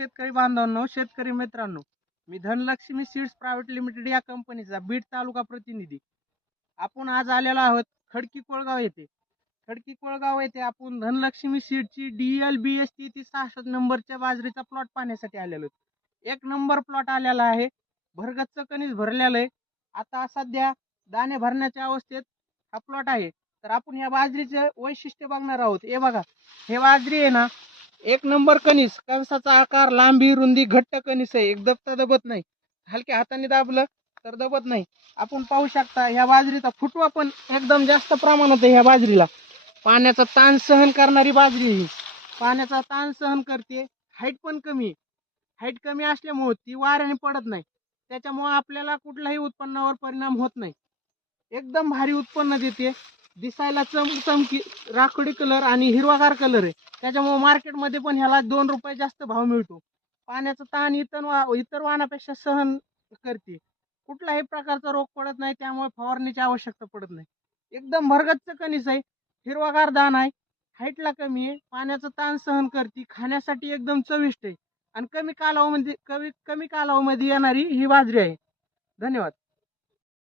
शेतकरी बांधवांनो शेतकरी मित्रांनो मी धनलक्ष्मी सीड्स प्रायव्हेट लिमिटेड या कंपनीचा बीड तालुका प्रतिनिधी. आपण आज आलेलो आहोत खडकी कोळगाव येथे. खडकी कोळगाव येथे आपण धनलक्ष्मी सीडची डी एल बी एस ती सहाशे नंबरच्या बाजरीचा प्लॉट पाहण्यासाठी आलेलो एक नंबर प्लॉट आलेला आहे. भरगच्च कणीस भरलेलं आहे. आता सध्या दाणे भरण्याच्या अवस्थेत हा प्लॉट आहे. तर आपण या बाजरीचं वैशिष्ट्य बघणार आहोत. हे बघा हे बाजरी आहे ना एक नंबर कणीस कणसाचा आकार लांबी रुंदी घट्ट कणीस आहे. एक दबता दबत नाही. हलक्या हाताने दाबलं तर दबत नाही. आपण पाहू शकता ह्या बाजरीचा फुटवा पण एकदम जास्त प्रमाणात आहे ह्या बाजरीला. पाण्याचा ताण सहन करणारी बाजरी ही. पाण्याचा ताण सहन करते. हाईट पण कमी आहे. हाईट कमी असल्यामुळे ती वाऱ्याने पडत नाही. त्याच्यामुळे आपल्याला कुठल्याही उत्पन्नावर परिणाम होत नाही. एकदम भारी उत्पन्न देते. दिसायला चम चमकी राखोडी कलर आणि हिरवागार कलर आहे. त्याच्यामुळे मार्केटमध्ये पण ह्याला दोन रुपये जास्त भाव मिळतो. पाण्याचा ताण इतर वा इतर वाहनापेक्षा सहन करते. कुठलाही प्रकारचा रोग पडत नाही त्यामुळे फवारणीची आवश्यकता पडत नाही. एकदम भरगच्च कणीस आहे हिरवागार दान आहे हाईटला कमी आहे पाण्याचा ताण सहन करते खाण्यासाठी एकदम चविष्ट आहे. आणि कमी कालावमध्ये कमी कमी कालावधीमध्ये येणारी ही बाजरी आहे. धन्यवाद.